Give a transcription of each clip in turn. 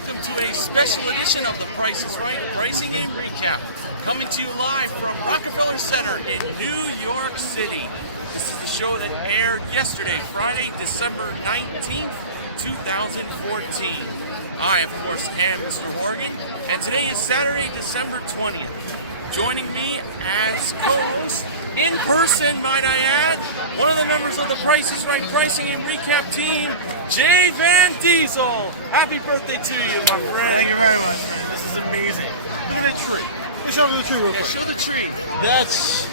welcome to a special edition of The Price is Right Pricing and Recap, coming to you live from Rockefeller Center in New York City. This is the show that aired yesterday, Friday, December 19th, 2014. I, of course, am Mr. Morgan, and today is Saturday, December 20th. Joining me as co-host, in person, might I add, one of the members of the Price is Right Pricing and Recap team, jvandiesel. Happy birthday to you, my friend. Thank you very much, man. This is amazing. Look at that tree. Show me the tree real quick. Show the tree. That's,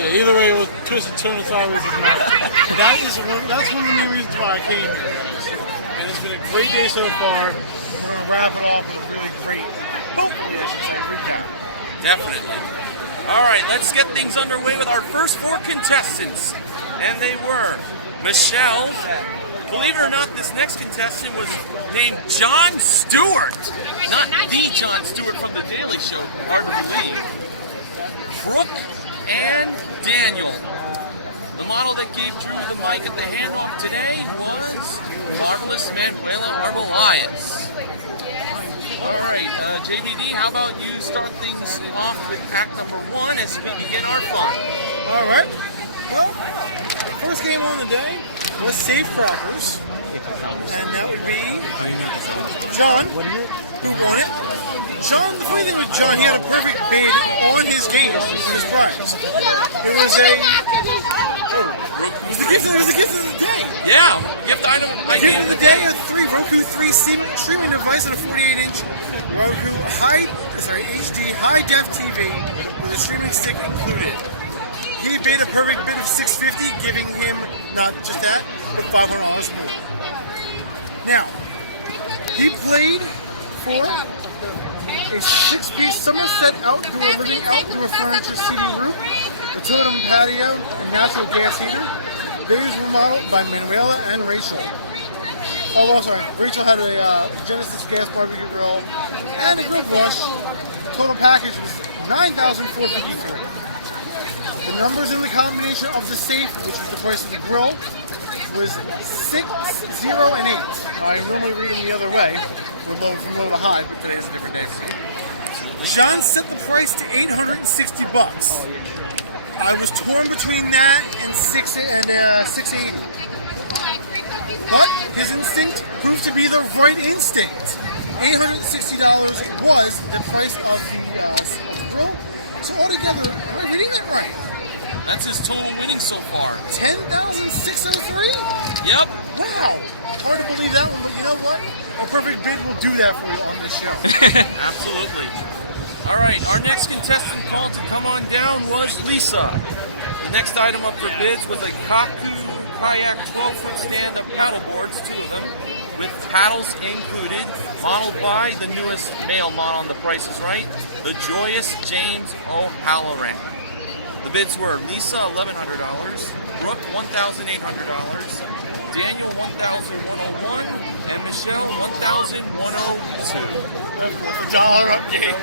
either way, we'll twist it, turn it sideways, and that's one of the main reasons why I came here, guys. And it's been a great day so far. We're going to wrap it up with really great. Oh, yeah, definitely. All right, let's get things underway with our first four contestants. And they were Michelle. Believe it or not, this next contestant was named Jon Stewart. Not the Jon Stewart from The Daily Show. Brooke and Daniel. The model that gave Drew the mic at the handoff today was Marvelous Manuela Arbelias. All right, JVD, how about you start things off with pack number one as we begin our fun? All right. Well, the first game on the day was Safe Crackers, and that would be John, who won it. John, the funny thing with John, he had a perfect bid on his game for his prize. It was the gift of the day. Yeah, gift item. By the end of the day, a Roku 3 streaming device and a 48-inch Roku HD high-def TV with a streaming stick included. He bid a perfect bid of $650, giving him not just that, but $500 more. Now, he played for a 6-piece Somerset outdoor living outdoor furniture seating room, a totem patio, and natural gas heater. Those were modeled by Manuela and Rachel. Oh, well, sorry. Rachel had a Genesis gas barbecue grill and a grill brush. Total package was $9,450. The numbers in the combination of the safe, which was the price of the grill, was 6, 0, and 8. I normally read them the other way, from low to high, but today's a different day. John set the price to $860. I was torn between that and 680. But his instinct proved to be the right instinct. $860 was the price of the grill. So altogether, am I reading that right? That's his total winning so far. $10,603? Yep. Wow. Hard to believe that one, but you know what? A perfect bid will do that for me on this show. Absolutely. All right, our next contestant called to come on down was Lisa. The next item up for bids was a Kaku Kayak 12-foot stand of paddle boards, 2 of them, with paddles included, modeled by the newest male model on The Price is Right, the Joyous James O'Halloran. The bids were Lisa $1,100, Brooke $1,800, Daniel $1,101, and Michelle $1,102. Dollar up game.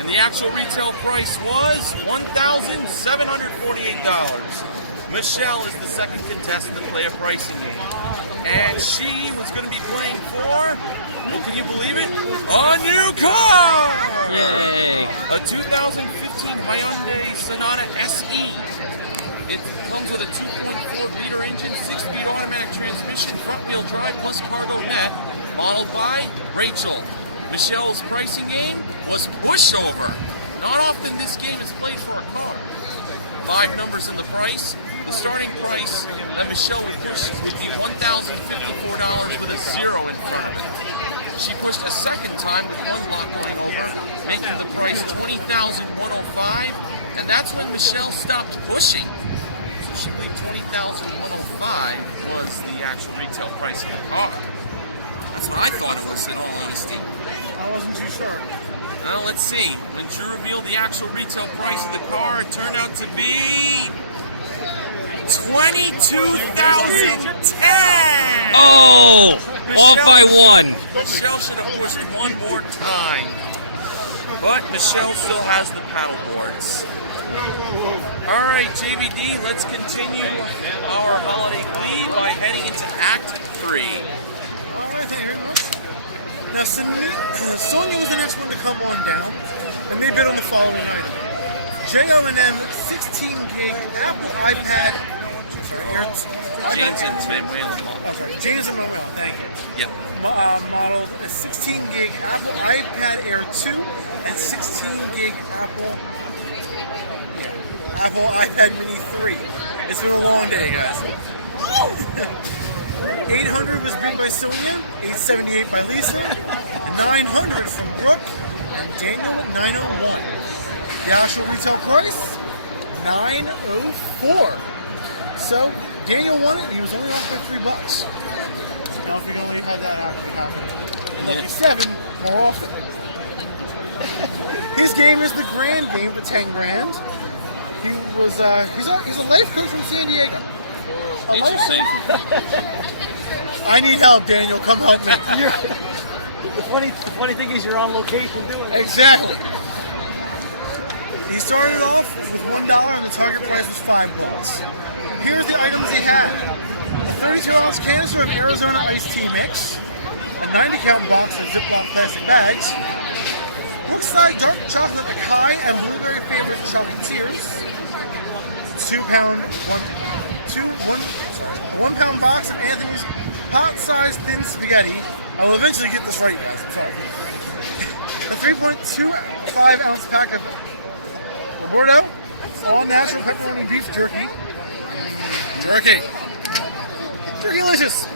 And the actual retail price was $1,748. Michelle is the second contestant to play a pricing game. And she was going to be playing for, well, can you believe it? A new car! A 2015 Hyundai Sonata SE. It comes with a 2.4-liter engine, 6-speed automatic transmission, front-wheel drive plus cargo net, modeled by Rachel. Michelle's pricing game was pushover. Not often this game is played for a car. 5 numbers in the price. The starting price that Michelle would push would be $1,054 with a 0 in front of it. She pushed a second time with one luck ring, making the price $20,105, and that's when Michelle stopped pushing. So she believed $20,105 was the actual retail price of the car. That's what I thought it was, in all honesty. I wasn't too sure. Now let's see. When Drew revealed the actual retail price of the car, it turned out to be $22,010. Oh, off by 1. Michelle should have pushed one more time. But Michelle still has the paddle boards. All right, JVD, let's continue our holiday glee by heading into Act 3. Now, Now, Sonya was the next one to come on down, and they bid on the following item. JLM 16 gig Apple iPad Air 2. Jansen Whale model. Jansen Whale, thank you. Yep. Model is 16 gig Apple iPad Air 2 and 16 gig Apple iPad Mini 3. It's been a long day, guys. 800 was bid by Sonya, 878 by Lisa, and 900 from Brooke, and Daniel 901. The actual retail price, $904. So Daniel won it. He was only off by $3. Yeah. 7 more often. His game is the grand game for 10 grand. He's a life coach from San Diego. Interesting. I need help, Daniel. Come help me. The funny thing is you're on location doing it. Exactly. He started off with $1 and the target price was $5. Here's the items he had. 32-ounce canister of Arizona iced tea mix, a 90-count box of Ziploc plastic bags, Brookside dark chocolate Acai and blueberry favorite chocolatiers, 1 pound box of Anthony's pot-sized thin spaghetti. I'll eventually get this right, guys. A 3.25-ounce pack of Gordo, all natural pepperoni beef jerky. Turkey-licious.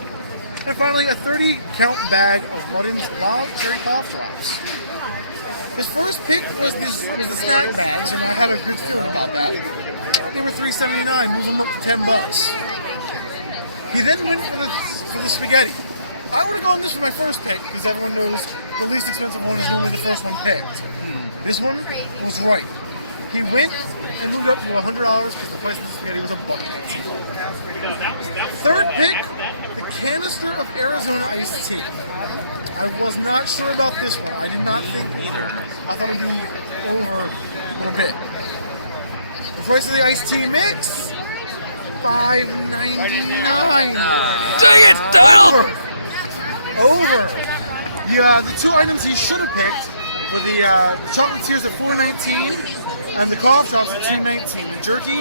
And finally, a 30-count bag of Rudden's wild cherry cough drops. His first pick was this morning. They were $3.79, moving up to $10. He then went for the spaghetti. I would have gone this for my first pick because everyone knows the least expensive one is the first one picked. This one was right. He went and moved up to $100 because the price of the spaghetti was up $1. No, that was Third pick, after that, have a break. canister of Arizona iced tea. I was not sure about this one. I did not think either. I thought it would be over a bit. The price of the iced tea mix, $5.99. Right in there. Over. The two items he should have picked were the chocolatiers at $4.19 and the golf shops at $2.19. The jerky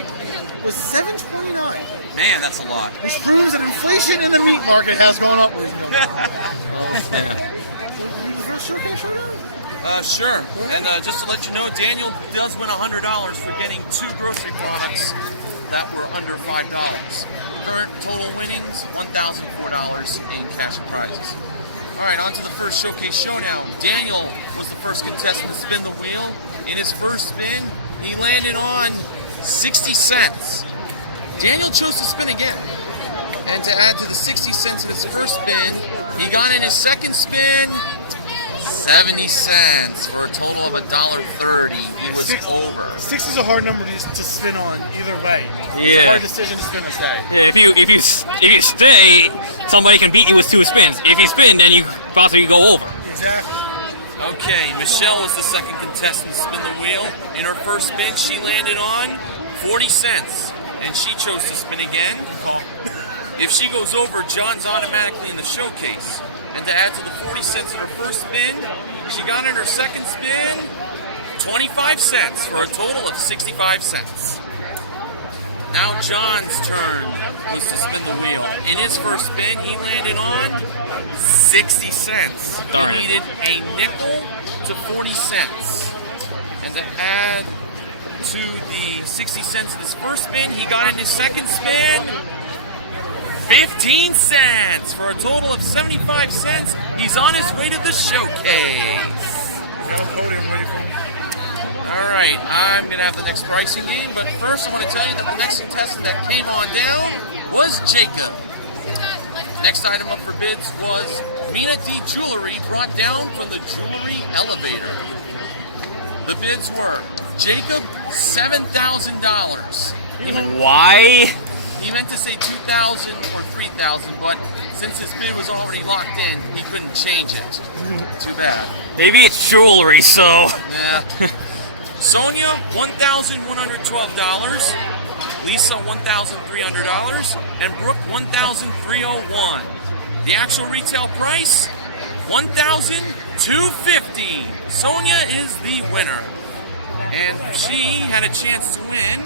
was $7.29. Man, that's a lot. Which proves that inflation in the meat market has gone up. Sure. And just to let you know, Daniel does win $100 for getting 2 grocery products that were under $5. Current total winnings, $1,004 in cash prizes. All right, on to the first showcase show now. Daniel was the first contestant to spin the wheel. In his first spin, he landed on 60 cents. Daniel chose to spin again. And to add to the 60 cents of his first spin, he got in his second spin 70 cents for a total of $1.30. He was over. 6 is a hard number to spin on either way. It's a Yeah. hard decision to spin or stay. If you stay, somebody can beat you with 2 spins. If you spin, then you possibly go over. Exactly. Okay, Michelle was the second contestant to spin the wheel. In her first spin, she landed on 40 cents, and she chose to spin again. If she goes over, John's automatically in the showcase. And to add to the 40 cents in her first spin, she got in her second spin 25 cents for a total of 65 cents. Now John's turn was to spin the wheel. In his first spin, he landed on 60 cents. He needed a nickel to 40 cents. And to add to the 60 cents in his first spin, he got in his second spin 15 cents for a total of 75 cents. He's on his way to the showcase. All right, I'm going to have the next pricing game, but first I want to tell you that the next contestant that came on down was Jacob. Next item up for bids was Mina D Jewelry, brought down from the jewelry elevator. The bids were Jacob, $7,000. Why? He meant to say 2,000 or 3,000, but since his bid was already locked in, he couldn't change it. Too bad. Maybe it's jewelry, so. Yeah. Sonia, $1,112. Lisa, $1,300. And Brooke, $1,301. The actual retail price, $1,250. Sonia is the winner. And she had a chance to win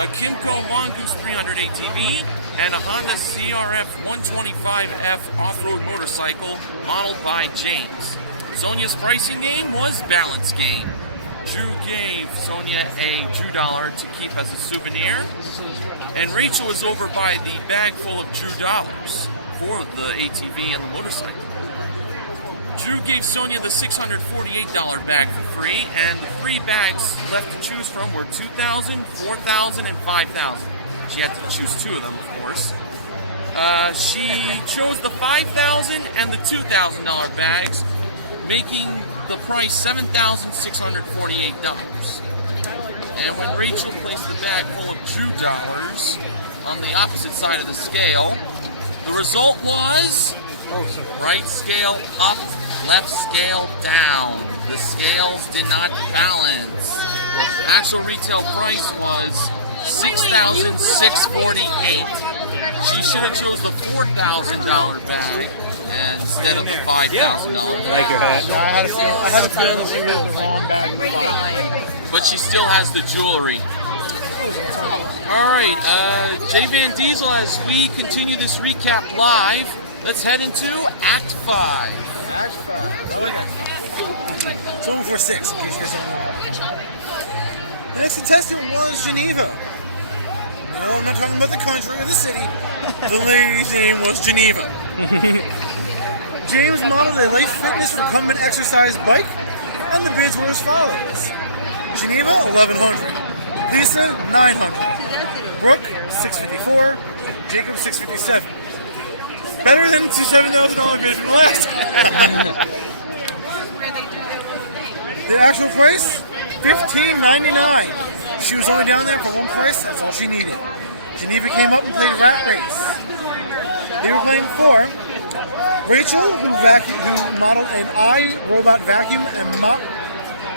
a Kimco Mongoose 300 ATV and a Honda CRF 125F off-road motorcycle modeled by James. Sonia's pricing game was balance game. Drew gave Sonia a $2 to keep as a souvenir, and Rachel was over by the bag full of Drew dollars for the ATV and the motorcycle. Drew gave Sonia the $648 bag for free, and the free bags left to choose from were $2,000, $4,000, and $5,000. She had to choose two of them, of course. She chose the $5,000 and the $2,000 bags, making the price $7,648. And when Rachel placed the bag full of Drew dollars on the opposite side of the scale, the result was right scale up, left scale down. The scales did not balance. Actual retail price was $6,648. She should have chose the $4,000 bag instead of the $5,000. I like your hat. I had a feeling that we got the wrong bag. But she still has the jewelry. Alright, jvandiesel, as we continue this recap live, let's head into Act 5. 746, in case you guys don't know. The next contestant was Geneva. No, I'm not talking about the country or the city. The lady's name was Geneva. James modeled a life fitness recumbent exercise bike, and the bids were as follows. Geneva, 1,100. Lisa, 900. Brooke, 654. Jacob, 657. Better than the $7,000 bid from last time. The actual price, $15.99. She was only down there for the price, that's what she needed. Geneva came up and played a rat race. They were playing for Rachel, who modeled an iRobot vacuum and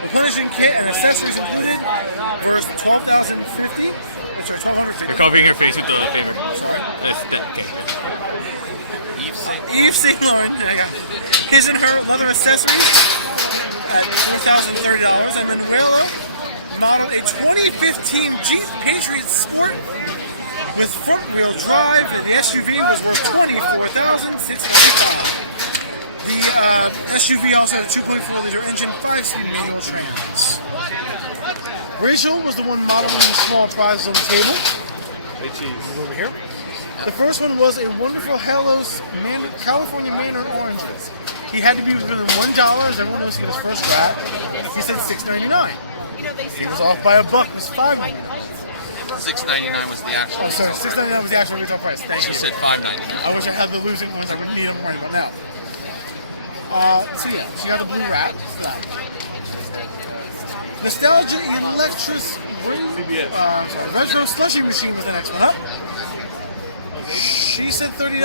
replenishing kit and accessories included for $12,050, which are $1,250. You're covering your face with the camera. Yves Saint Laurent, his and her leather accessories at $1,030, and Manuela modeled a 2015 Jeep Patriot Sport with front-wheel drive, and the SUV was worth $24,600. The SUV also had a 2.4-liter engine, 5-speed manual trans. Rachel was the one modeling the small prizes on the table. Hey, cheese. Over here. The first one was a wonderful Hello's California Mandarin orange. He had to be within $1 as everyone knows he was first grad. He said $6.99. He was off by a buck. It was $5. $6.99 was the actual. Oh, sorry, $6.99 was the actual retail price. Thank She you. said $5.99. I wish I had the losing ones that would be right about now. So yeah, she got a blue rat. Nostalgia Electric Retro Slushy Machine was the next one up. She said $30.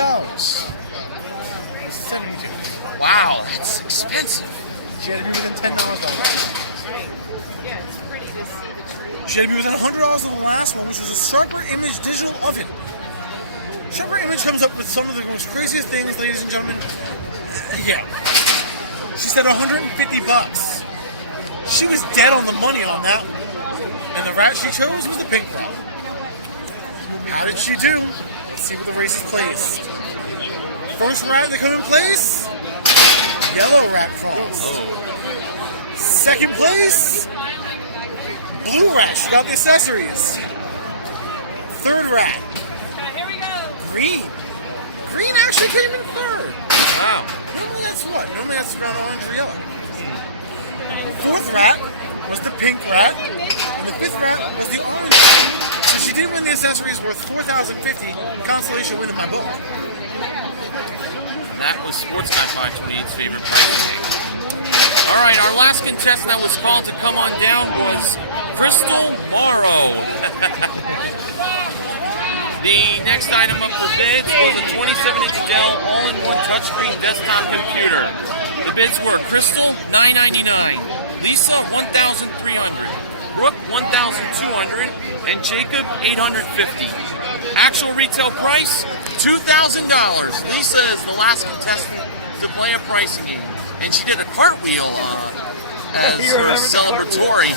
Wow, that's expensive. She had to be within $10 though. She had to be within $100 of the last one, which was a Sharper Image digital oven. Sharper Image comes up with some of the most craziest things, ladies and gentlemen. Yeah. She said $150. She was dead on the money on that one. And the rat she chose was the pink rat. How did she do? Let's see what the race is placed. First rat that come in place, yellow rat cross. Second place, blue rat. She got the accessories. Third rat, green. Green actually came in third. Wow. Normally that's what? Normally that's around orange or yellow. Fourth rat was the pink rat. And the fifth rat was the orange rat. So she did win the accessories worth $4,050. Consolation win in my book. That was Sports Time 528's favorite prize game. Alright, our last contestant that was called to come on down was Crystal Morrow. The next item up for bids was a 27-inch Dell all-in-one touchscreen desktop computer. The bids were Crystal, $999, Lisa, $1,300, Brooke, $1,200, and Jacob, $850. Actual retail price, $2,000. Lisa is the last contestant to play a pricing game. and she did a cartwheel as You her remember the celebratory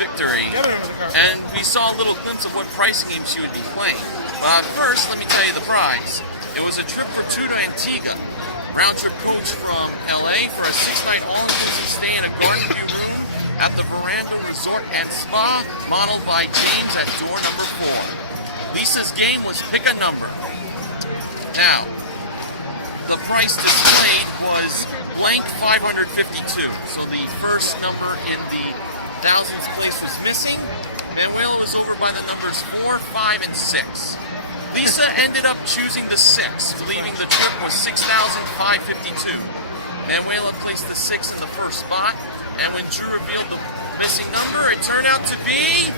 victory. And we saw a little glimpse of what pricing game she would be playing. But first, let me tell you the prize. It was a trip for two to Antigua. Round trip coach from LA for a 6-night all-inclusive stay in a garden view room at the Veranda Resort and Spa, modeled by James at door number 4. Lisa's game was pick a number. Now, the price displayed was blank 552. So the first number in the thousands place was missing. Manuela was over by the numbers 4, 5, and 6. Lisa ended up choosing the 6, believing the trip was 6,552. Manuela placed the 6 in the first spot, and when Drew revealed the missing number, it turned out to be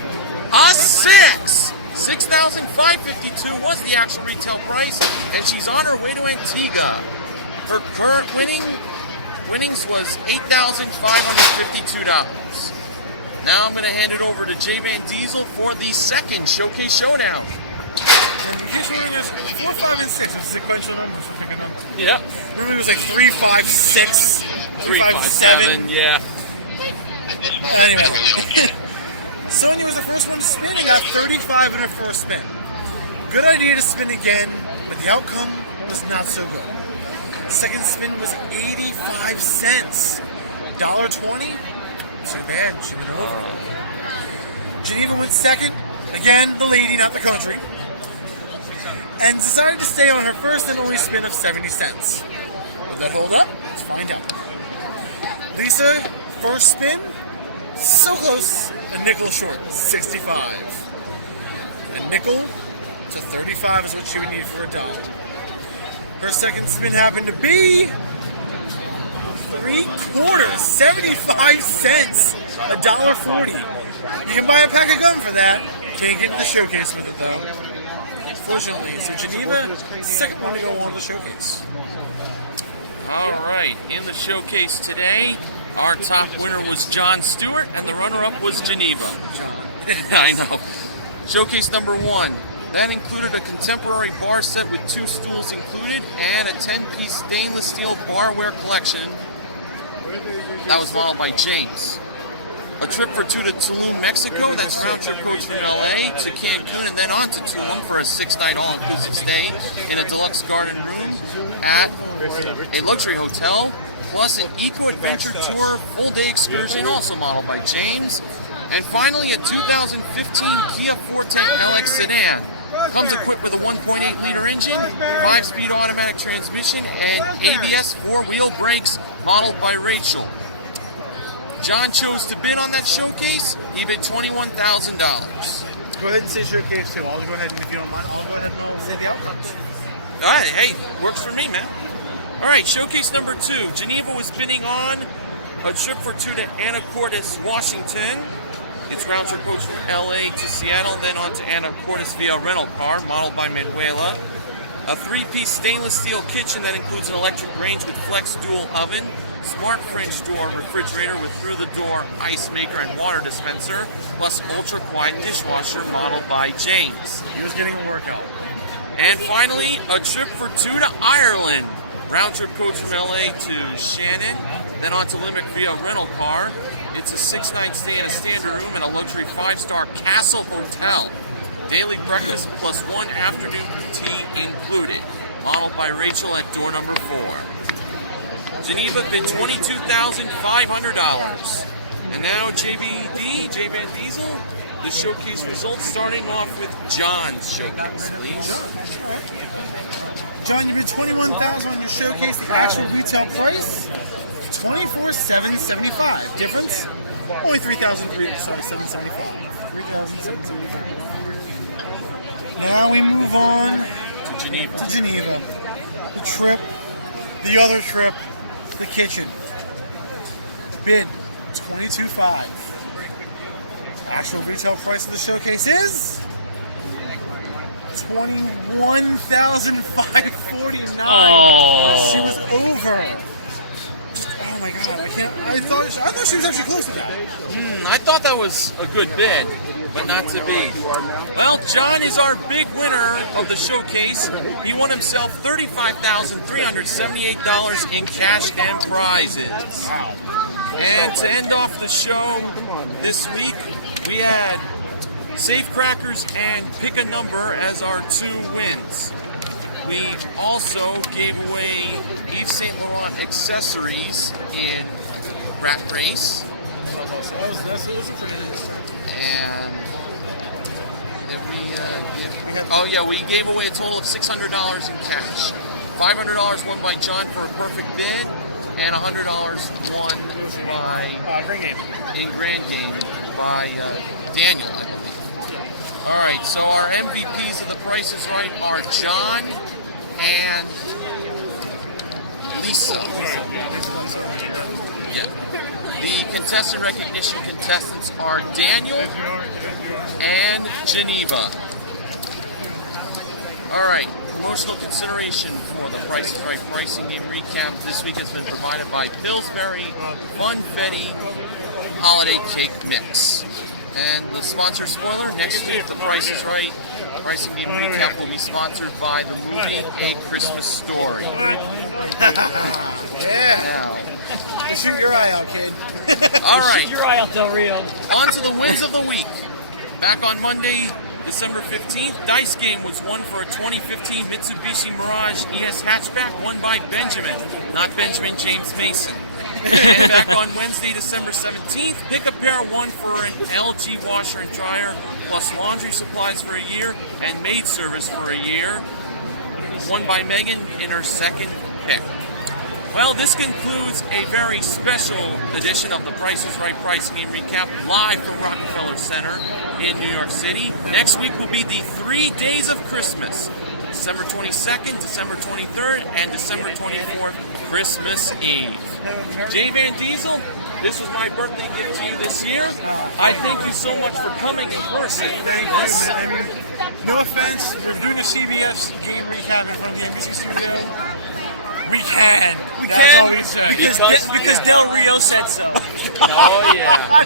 a 6! 6,552 was the actual retail price, and she's on her way to Antigua. Her current winnings was $8,552. Now I'm going to hand it over to J Van Diesel for the second Showcase Showdown. 4, 5, and 6 was sequential. Yeah. Remember it was like 3, 5, 6, 3, 5, 7, yeah. Anyway, Sonya was the first one to spin and got 35 in her first spin. Good idea to spin again, but the outcome was not so good. The second spin was 85 cents. $1.20? Too bad, she went over. Geneva went second. Again, the lady, not the country. And decided to stay on her first and only spin of 70 cents. Will that hold up? Let's find out. Lisa, first spin, so close, a nickel short, 65. A nickel to 35 is what she would need for $1. Her second spin happened to be 3/4, 75 cents, $1.40. You can buy a pack of gum for that. Can't get in the showcase with it though. Unfortunately, so Geneva, second one to go on the showcase. All right, in the showcase today, our top winner was John Stewart, and the runner-up was Geneva. I know. Showcase number 1. That included a contemporary bar set with 2 stools included and a 10-piece stainless steel barware collection. That was modeled by James. A trip for 2 to Tulum, Mexico. That's round trip coach from LA to Cancun and then on to Tulum for a 6-night all-inclusive stay in a deluxe garden room at a luxury hotel, plus an eco-adventure tour full-day excursion, also modeled by James. And finally, a 2015 Kia 410 LX sedan. Comes equipped with a 1.8-liter engine, 5-speed automatic transmission, and ABS 4-wheel brakes, modeled by Rachel. John chose to bid on that showcase. He bid $21,000. Go ahead and say showcase too. I'll go ahead and, if you don't mind, I'll go ahead and say the outcome. All right, hey, works for me, man. All right, showcase number 2. Geneva was bidding on a trip for 2 to Anacortes, Washington. It's round trip coach from LA to Seattle, then on to Anacortes via rental car, modeled by Manuela. A 3-piece stainless steel kitchen that includes an electric range with flex dual oven, smart French door refrigerator with through-the-door ice maker and water dispenser, plus ultra-quiet dishwasher modeled by James. He was getting a workout. And finally, a trip for 2 to Ireland. Round trip coach from LA to Shannon, then on to Limerick via rental car. It's a 6-night stay in a standard room in a luxury 5-star Castle Hotel. Daily breakfast plus 1 afternoon tea included. Modeled by Rachel at door number 4. Geneva bid $22,500. And now J Van Diesel, the showcase results, starting off with John's showcase, please. John, you bid $21,000 on your showcase. The actual retail price, $24,775. Difference? Only $3,377.75. Now we move on To Geneva. to Geneva. The trip, the other trip, the kitchen. Bid $22,500. Actual retail price of the showcase is $21,549. Oh. She was over. Oh my god! I thought she was actually close to that. I thought that was a good bid. but not to be. Well, John is our big winner of the showcase. He won himself $35,378 in cash and prizes. And to end off the show this week, we had Safecrackers and Pick a Number as our 2 wins. We also gave away Yves Saint Laurent accessories in Rat Race. And we gave away a total of $600 in cash. $500 won by John for a perfect bid, and $100 won by in Grand Game by Daniel, I believe. All right, so our MVPs of The Price is Right are John and Lisa. Yeah. The contestant recognition contestants are Daniel and Geneva. All right, promotional consideration for the Price is Right pricing game recap this week has been provided by Pillsbury Funfetti Holiday Cake Mix. And the sponsor spoiler, next week the Price is Right pricing game recap will be sponsored by the movie A Christmas Story. Now, Shoot your eye out, kid. all right. Shoot your eye out, Del Rio. On to the wins of the week. Back on Monday, December 15th, Dice Game was won for a 2015 Mitsubishi Mirage ES hatchback, won by Benjamin, not Benjamin James Mason. And back on Wednesday, December 17th, Pick a Pair won for an LG washer and dryer, plus laundry supplies for a year and maid service for a year, won by Megan in her second pick. Well, this concludes a very special edition of the Price is Right pricing game recap live from Rockefeller Center in New York City. Next week will be the 3 days of Christmas, December 22nd, December 23rd, and December 24th, Christmas Eve. jvandiesel, this was my birthday gift to you this year. I thank you so much for coming in person. Yes. No offense, we're doing a CBS game recap in front of the ABC. We can. Because Del Rio said so. Oh, yeah.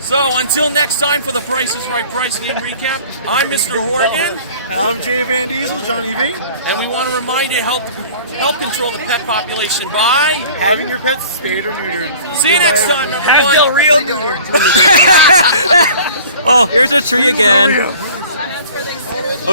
So, until next time for the Price is Right pricing game recap, I'm Mr. Horgan. And I'm jvandiesel, Johnny V. And we want to remind you to help control the pet population by Having your pets spayed or neutered. see you next time, Have everyone. Del Rio. Oh, here's a tree again. Del Rio.